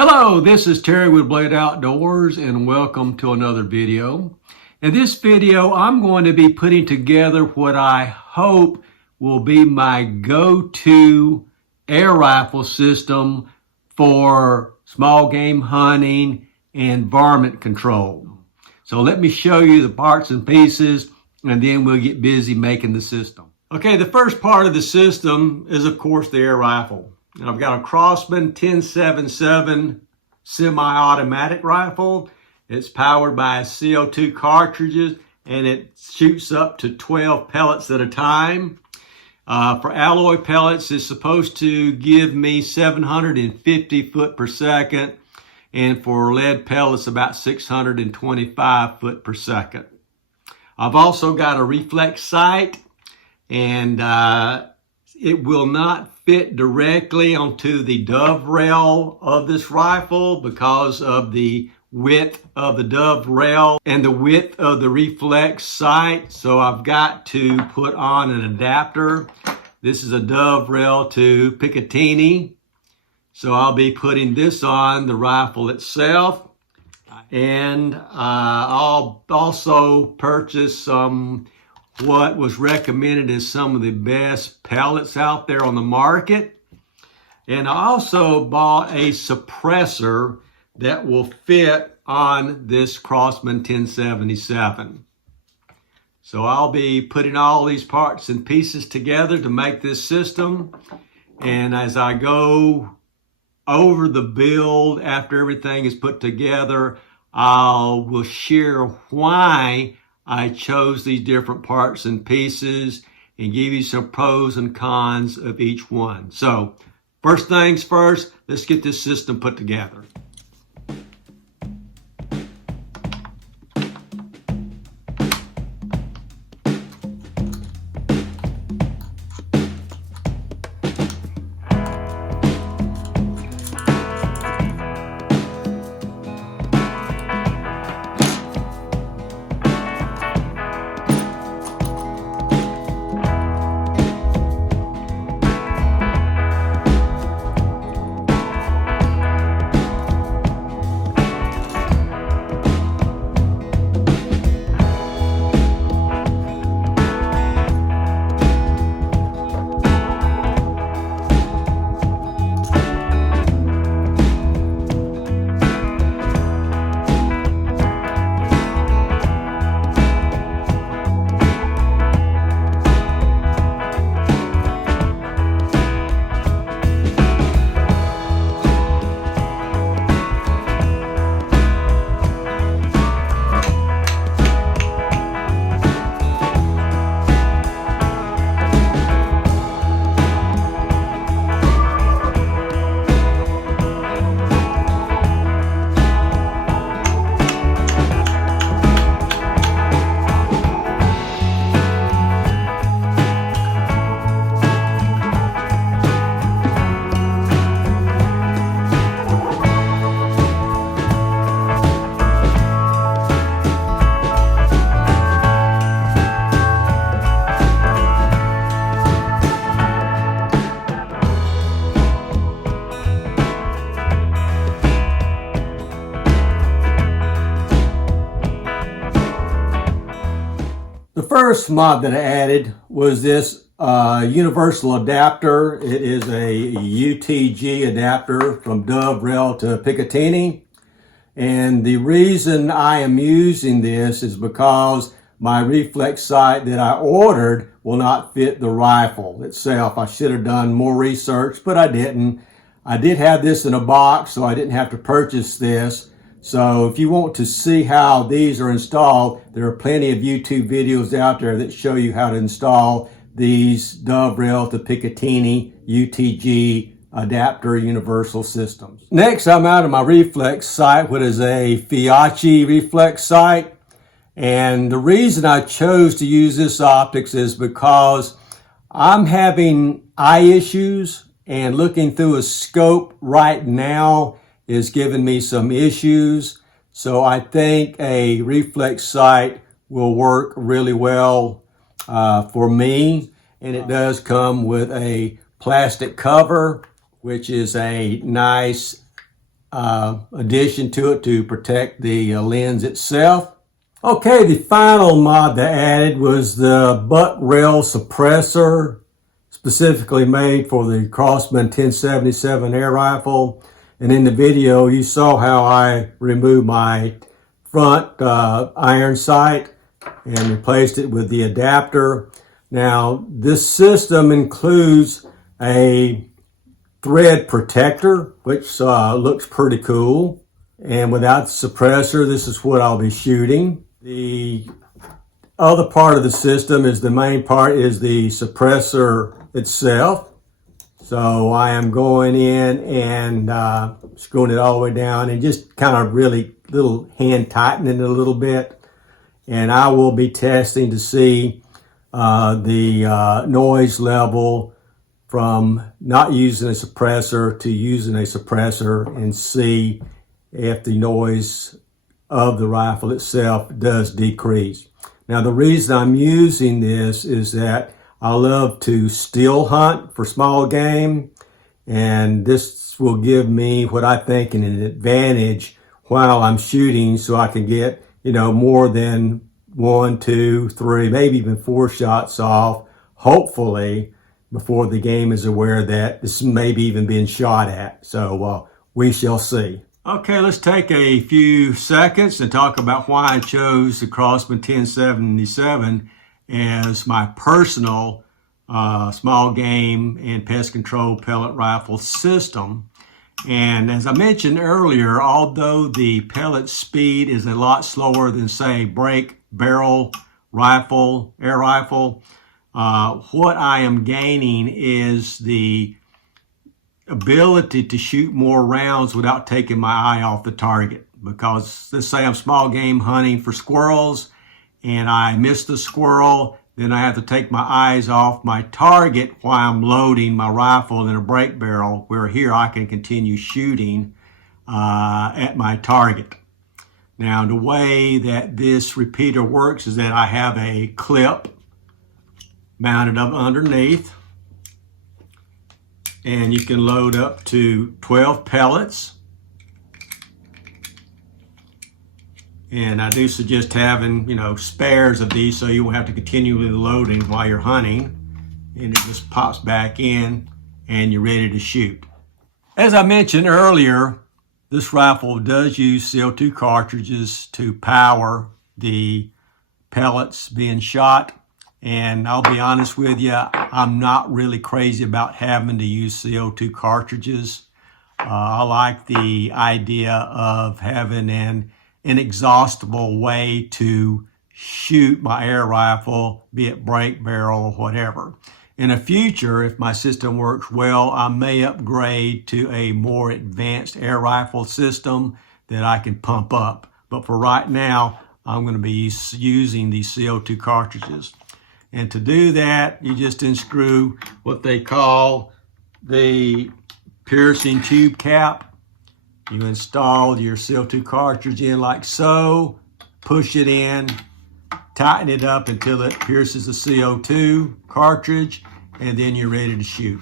Hello, this is Terry with Blade Outdoors and welcome to another video. In this video, I'm going to be putting together what I hope will be my go-to air rifle system for small game hunting and varmint control. So let me show you the parts and pieces and then we'll get busy making the system. Okay, the first part of the system is of course the air rifle. And I've got a Crossman 10.77 semi-automatic rifle. It's powered by CO2 cartridges and it shoots up to 12 pellets at a time. For alloy pellets, it's supposed to give me 750 foot per second. And for lead pellets, about 625 foot per second. I've also got a reflex sight and it will not fit directly onto the dove rail of this rifle because of the width of the dove rail and the width of the reflex sight. So I've got to put on an adapter. This is a dove rail to Picatinny. So I'll be putting this on the rifle itself. And I'll also purchase some what was recommended as some of the best pellets out there on the market. And I also bought a suppressor that will fit on this Crossman 1077. So I'll be putting all these parts and pieces together to make this system. And as I go over the build after everything is put together, I will share why I chose these different parts and pieces and give you some pros and cons of each one. So first things first, let's get this system put together. The first mod that I added was this universal adapter. It is a UTG adapter from dove rail to Picatinny. And the reason I am using this is because my reflex sight that I ordered will not fit the rifle itself. I should have done more research, but I didn't. I did have this in a box, so I didn't have to purchase this. So if you want to see how these are installed, there are plenty of YouTube videos out there that show you how to install these dove rail to Picatinny UTG adapter universal systems. Next, I'm out of my reflex sight, what is a Fiachi reflex sight. And the reason I chose to use this optics is because I'm having eye issues and looking through a scope right now is giving me some issues. So I think a reflex sight will work really well for me. And it does come with a plastic cover, which is a nice addition to it to protect the lens itself. Okay, the final mod that I added was the butt rail suppressor, specifically made for the Crossman 1077 air rifle. And in the video, you saw how I removed my front iron sight and replaced it with the adapter. Now, this system includes a thread protector, which looks pretty cool. And without the suppressor, this is what I'll be shooting. The other part of the system is the main part is the suppressor itself. So I am going in and screwing it all the way down and just kind of really little hand tightening it a little bit. And I will be testing to see the noise level from not using a suppressor to using a suppressor and see if the noise of the rifle itself does decrease. Now, the reason I'm using this is that I love to still hunt for small game, and this will give me what I think an advantage while I'm shooting, so I can get, more than 1, 2, 3, maybe even 4 shots off, hopefully, before the game is aware that this may be even being shot at. So we shall see. Okay, let's take a few seconds and talk about why I chose the Crossman 1077 as my personal small game and pest control pellet rifle system. And as I mentioned earlier, although the pellet speed is a lot slower than, say, break barrel rifle, air rifle, what I am gaining is the ability to shoot more rounds without taking my eye off the target. Because let's say I'm small game hunting for squirrels and I miss the squirrel, then I have to take my eyes off my target while I'm loading my rifle in a break barrel, where here I can continue shooting at my target. Now, the way that this repeater works is that I have a clip mounted up underneath, and you can load up to 12 pellets. And I do suggest having, spares of these so you won't have to continually loading while you're hunting. And it just pops back in and you're ready to shoot. As I mentioned earlier, this rifle does use CO2 cartridges to power the pellets being shot. And I'll be honest with you, I'm not really crazy about having to use CO2 cartridges. I like the idea of having an inexhaustible way to shoot my air rifle, be it break barrel or whatever. In the future, if my system works well, I may upgrade to a more advanced air rifle system that I can pump up. But for right now, I'm going to be using these CO2 cartridges. And to do that, you just unscrew what they call the piercing tube cap. You install your CO2 cartridge in like so, push it in, tighten it up until it pierces the CO2 cartridge, and then you're ready to shoot.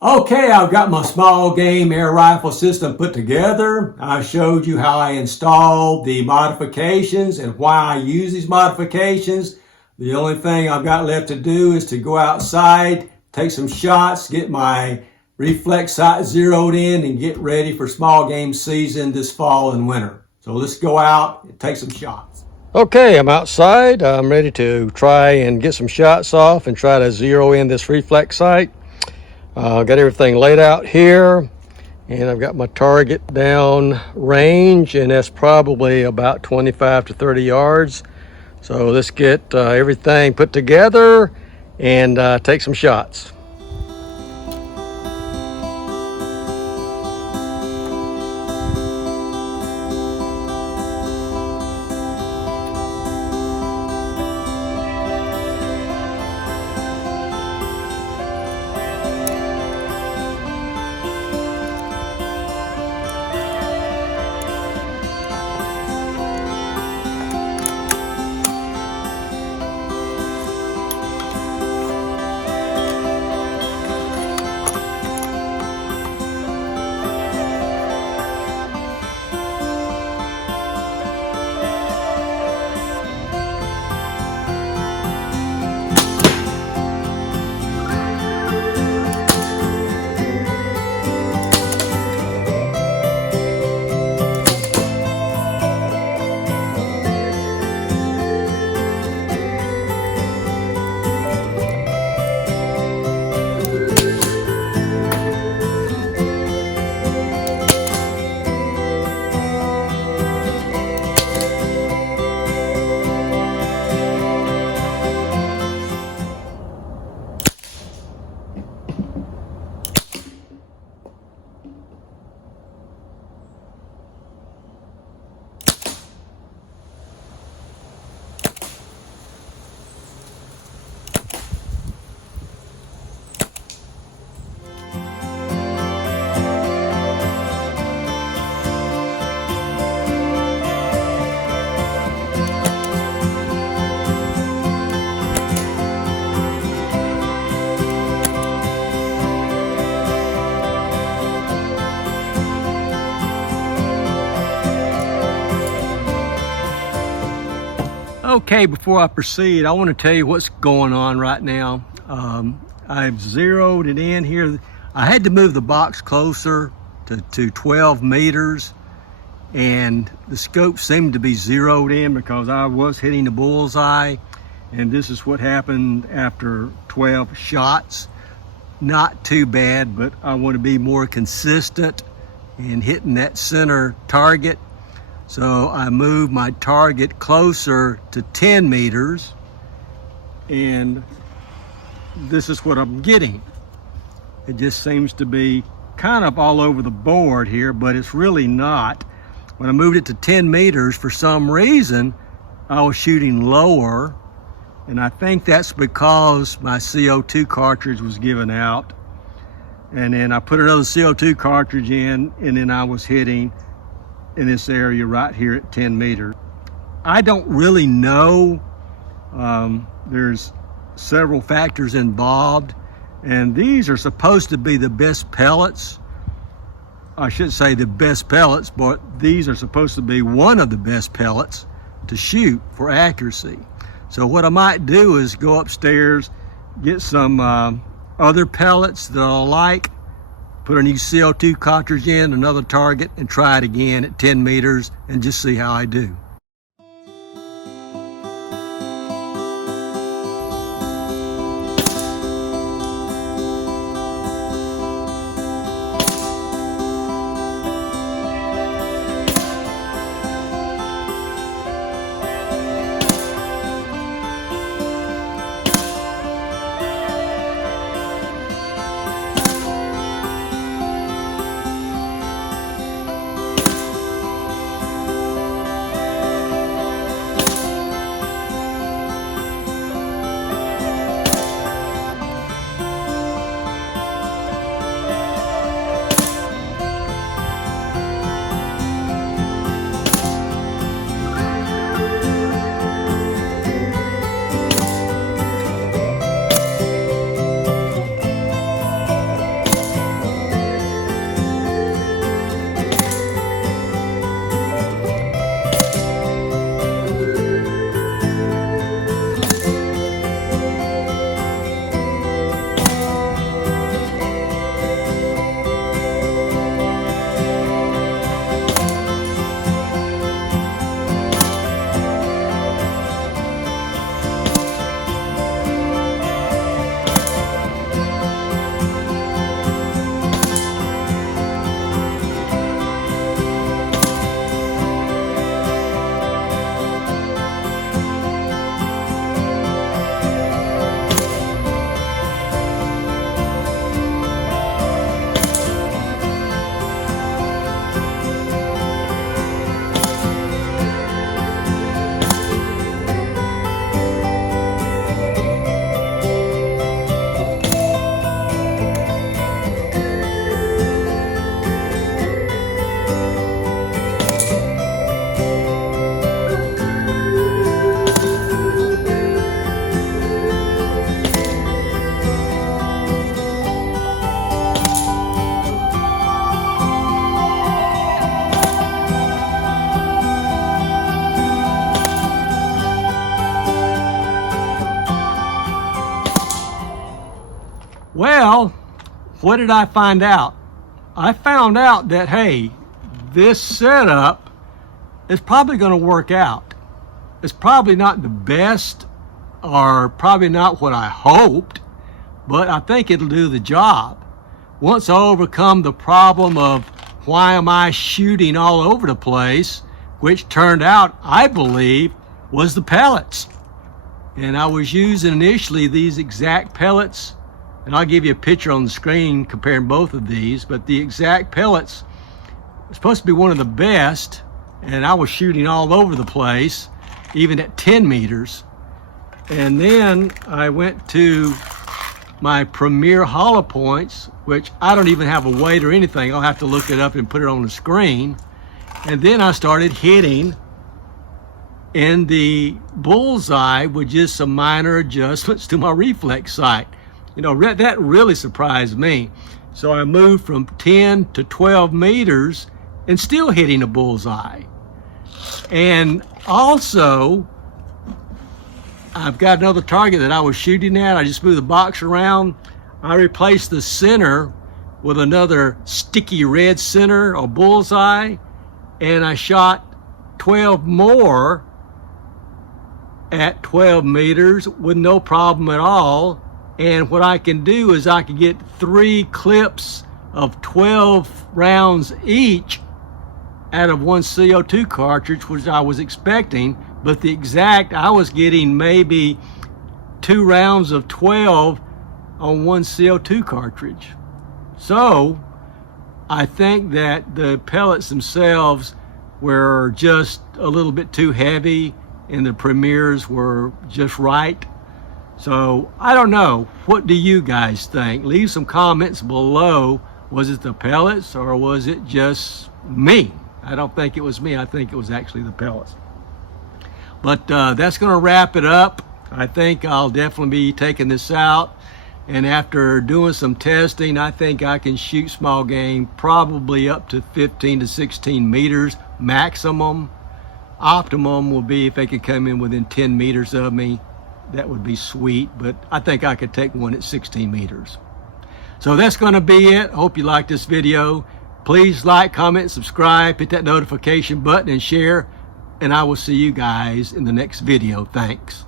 Okay, I've got my small game air rifle system put together. I showed you how I installed the modifications and why I use these modifications. The only thing I've got left to do is to go outside, take some shots, get my reflex sight zeroed in, and get ready for small game season this fall and winter. So let's go out and take some shots. Okay, I'm outside. I'm ready to try and get some shots off and try to zero in this reflex sight. Got everything laid out here, and I've got my target down range, and that's probably about 25 to 30 yards. So let's get everything put together and take some shots. Okay, before I proceed, I want to tell you what's going on right now. I've zeroed it in here. I had to move the box closer to 12 meters, and the scope seemed to be zeroed in because I was hitting the bullseye, and this is what happened after 12 shots. Not too bad, but I want to be more consistent in hitting that center target. So I moved my target closer to 10 meters, and this is what I'm getting. It just seems to be kind of all over the board here, but it's really not. When I moved it to 10 meters, for some reason, I was shooting lower, and I think that's because my CO2 cartridge was given out. And then I put another CO2 cartridge in, and then I was hitting in this area right here at 10 meters. I don't really know. There's several factors involved, and these are supposed to be the best pellets. I should say the best pellets, but these are supposed to be one of the best pellets to shoot for accuracy. So what I might do is go upstairs, get some other pellets that I like, put a new CO2 cartridge in, another target, and try it again at 10 meters and just see how I do. Well, what did I find out? I found out that, hey, this setup is probably going to work out. It's probably not the best, or probably not what I hoped, but I think it'll do the job. Once I overcome the problem of why am I shooting all over the place, which turned out, I believe, was the pellets. And I was using initially these exact pellets, and I'll give you a picture on the screen comparing both of these, but the exact pellets are supposed to be one of the best, and I was shooting all over the place, even at 10 meters. And then I went to my Premier hollow points, which I don't even have a weight or anything. I'll have to look it up and put it on the screen. And then I started hitting in the bullseye with just some minor adjustments to my reflex sight. You know, that really surprised me. So I moved from 10 to 12 meters and still hitting a bullseye. And also, I've got another target that I was shooting at. I just moved the box around. I replaced the center with another sticky red center or bullseye, and I shot 12 more at 12 meters with no problem at all. And what I can do is I can get 3 clips of 12 rounds each out of one CO2 cartridge, which I was expecting, but the exact, I was getting maybe 2 rounds of 12 on one CO2 cartridge. So I think that the pellets themselves were just a little bit too heavy and the premieres were just right. So I don't know. What do you guys think? Leave some comments below. Was it the pellets or was it just me? I don't think it was me. I think it was actually the pellets. But that's going to wrap it up. I think I'll definitely be taking this out. And after doing some testing, I think I can shoot small game probably up to 15 to 16 meters maximum. Optimum will be if they could come in within 10 meters of me. That would be sweet, but I think I could take one at 16 meters. So that's going to be it. Hope you liked this video. Please like, comment, subscribe, hit that notification button and share. And I will see you guys in the next video. Thanks.